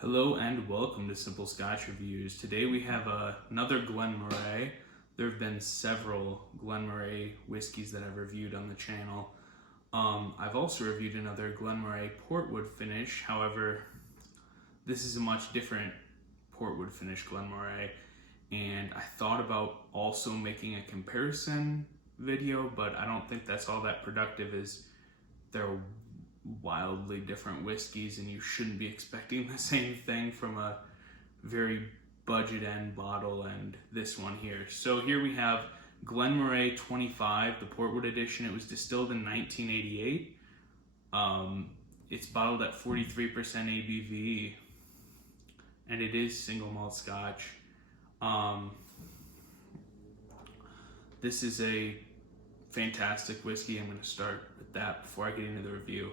Hello and welcome to Simple Scotch Reviews. Today we have another Glen Moray. There have been several Glen Moray whiskeys that I've reviewed on the channel. I've also reviewed another Glen Moray Portwood finish. However, this is a much different Portwood finish Glen Moray, and I thought about also making a comparison video, but I don't think that's all that productive, as they're wildly different whiskeys and you shouldn't be expecting the same thing from a very budget end bottle and this one here. So here we have Glen Moray 25, the Portwood edition. It was distilled in 1988. It's bottled at 43% ABV, and it is single malt Scotch. This is a fantastic whiskey. I'm going to start with that before I get into the review.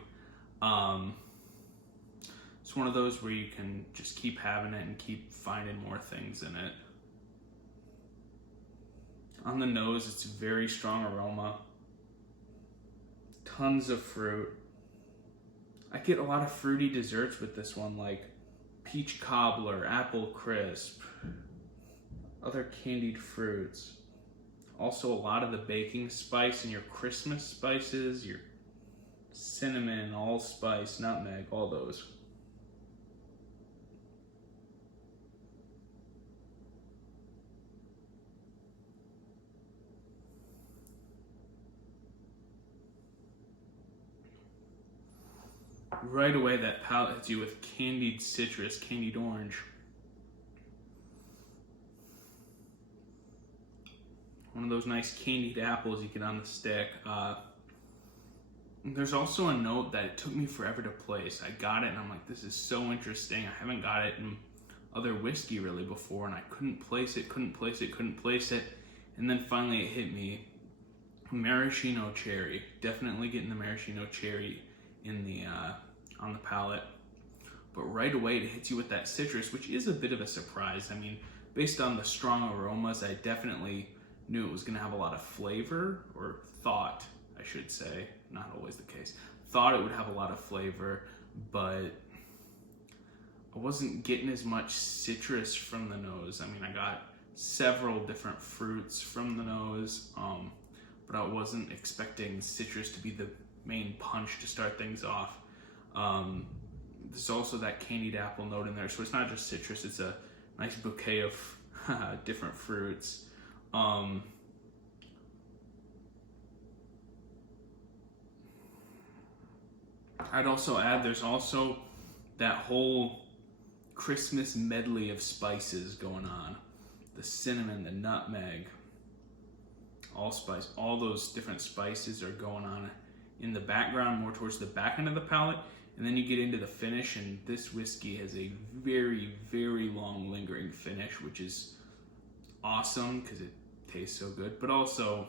It's one of those where you can just keep having it and keep finding more things in it. On the nose, it's a very strong aroma. Tons of fruit. I get a lot of fruity desserts with this one, like peach cobbler, apple crisp, other candied fruits. Also a lot of the baking spice and your Christmas spices, your cinnamon, allspice, nutmeg, all those. Right away, that palate hits you with candied citrus, candied orange. One of those nice candied apples you get on the stick. There's also a note that it took me forever to place. I got it and I'm like, this is so interesting. I haven't got it in other whiskey really before, and I couldn't place it. And then finally it hit me. Maraschino cherry. Definitely getting the maraschino cherry in the on the palate. But right away it hits you with that citrus, which is a bit of a surprise. I mean, based on the strong aromas, I definitely knew it was going to have a lot of flavor, or thought, I should say, not always the case. Thought it would have a lot of flavor, but I wasn't getting as much citrus from the nose. I mean, I got several different fruits from the nose, but I wasn't expecting citrus to be the main punch to start things off. There's also that candied apple note in there, so it's not just citrus, it's a nice bouquet of different fruits. I'd also add, there's also that whole Christmas medley of spices going on. The cinnamon, the nutmeg, allspice, all those different spices are going on in the background, more towards the back end of the palate. And then you get into the finish, and this whiskey has a very, very long lingering finish, which is awesome because it tastes so good, but also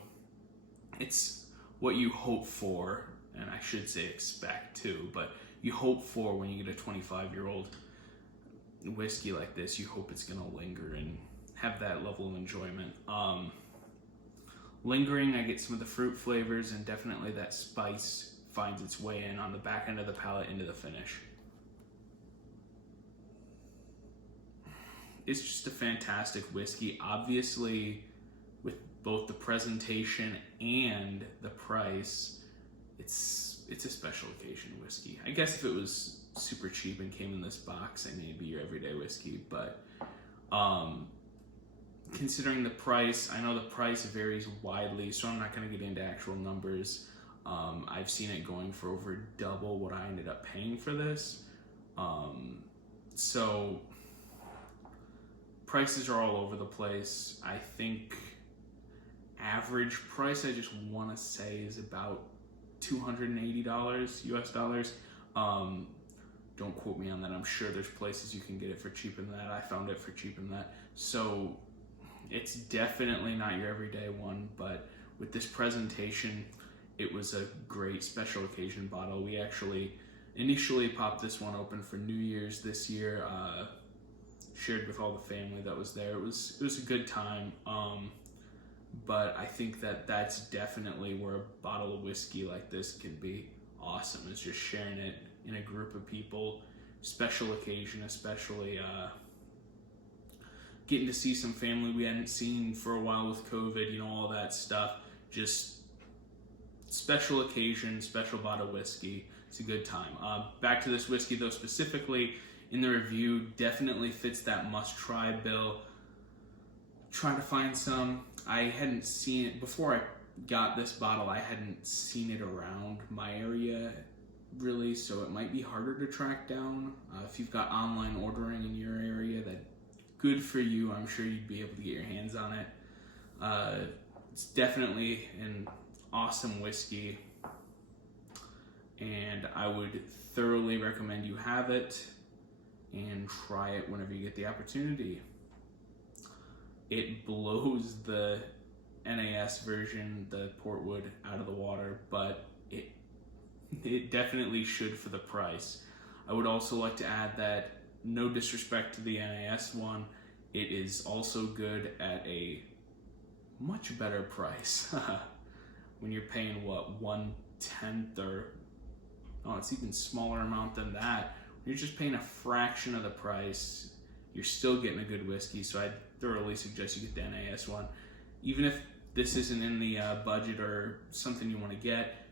it's what you hope for, and I should say expect too, but you hope for when you get a 25-year-old whiskey like this. You hope it's going to linger and have that level of enjoyment. Lingering, I get some of the fruit flavors, and definitely that spice finds its way in on the back end of the palate into the finish. It's just a fantastic whiskey. Obviously, with both the presentation and the price, it's a special occasion whiskey. I guess if it was super cheap and came in this box, it may be your everyday whiskey, but considering the price, I know the price varies widely, so I'm not going to get into actual numbers. I've seen it going for over double what I ended up paying for this. So prices are all over the place. I think average price, I just want to say, is about $280 US dollars. Don't quote me on that. I'm sure there's places you can get it for cheaper than that. I found it for cheaper than that. So it's definitely not your everyday one, but with this presentation, it was a great special occasion bottle. We actually initially popped this one open for New Year's this year, shared with all the family that was there. It was a good time, but I think that's definitely where a bottle of whiskey like this can be awesome, is just sharing it in a group of people, special occasion, especially getting to see some family we hadn't seen for a while with COVID, you know, all that stuff. Just special occasion, special bottle of whiskey. It's a good time. Back to this whiskey though, specifically in the review, definitely fits that must-try bill. Trying to find some. I hadn't seen it before I got this bottle. I hadn't seen it around my area really, so it might be harder to track down. If you've got online ordering in your area, that good for you. I'm sure you'd be able to get your hands on it. It's definitely an awesome whiskey, and I would thoroughly recommend you have it and try it whenever you get the opportunity. It blows the NAS version, the Portwood, out of the water, but it definitely should for the price. I would also like to add that, no disrespect to the NAS one, it is also good at a much better price. When you're paying what, 1/10 or it's even smaller amount than that. You're just paying a fraction of the price. You're still getting a good whiskey, so I'd thoroughly suggest you get the NAS one. Even if this isn't in the budget or something you want to get,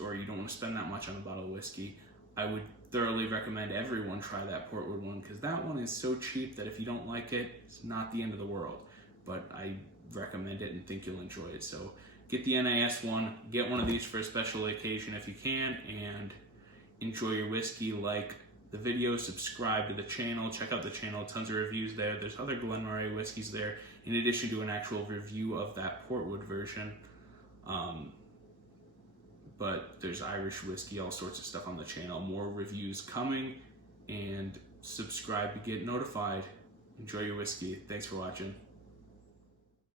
or you don't want to spend that much on a bottle of whiskey, I would thoroughly recommend everyone try that Portwood one, because that one is so cheap that if you don't like it, it's not the end of the world. But I recommend it and think you'll enjoy it. So get the NAS one, get one of these for a special occasion if you can, and enjoy your whiskey. Like the video, subscribe to the channel, check out the channel, tons of reviews there. There's other Glen Moray whiskeys there, in addition to an actual review of that Portwood version. But there's Irish whiskey, all sorts of stuff on the channel. More reviews coming, and subscribe to get notified. Enjoy your whiskey. Thanks for watching.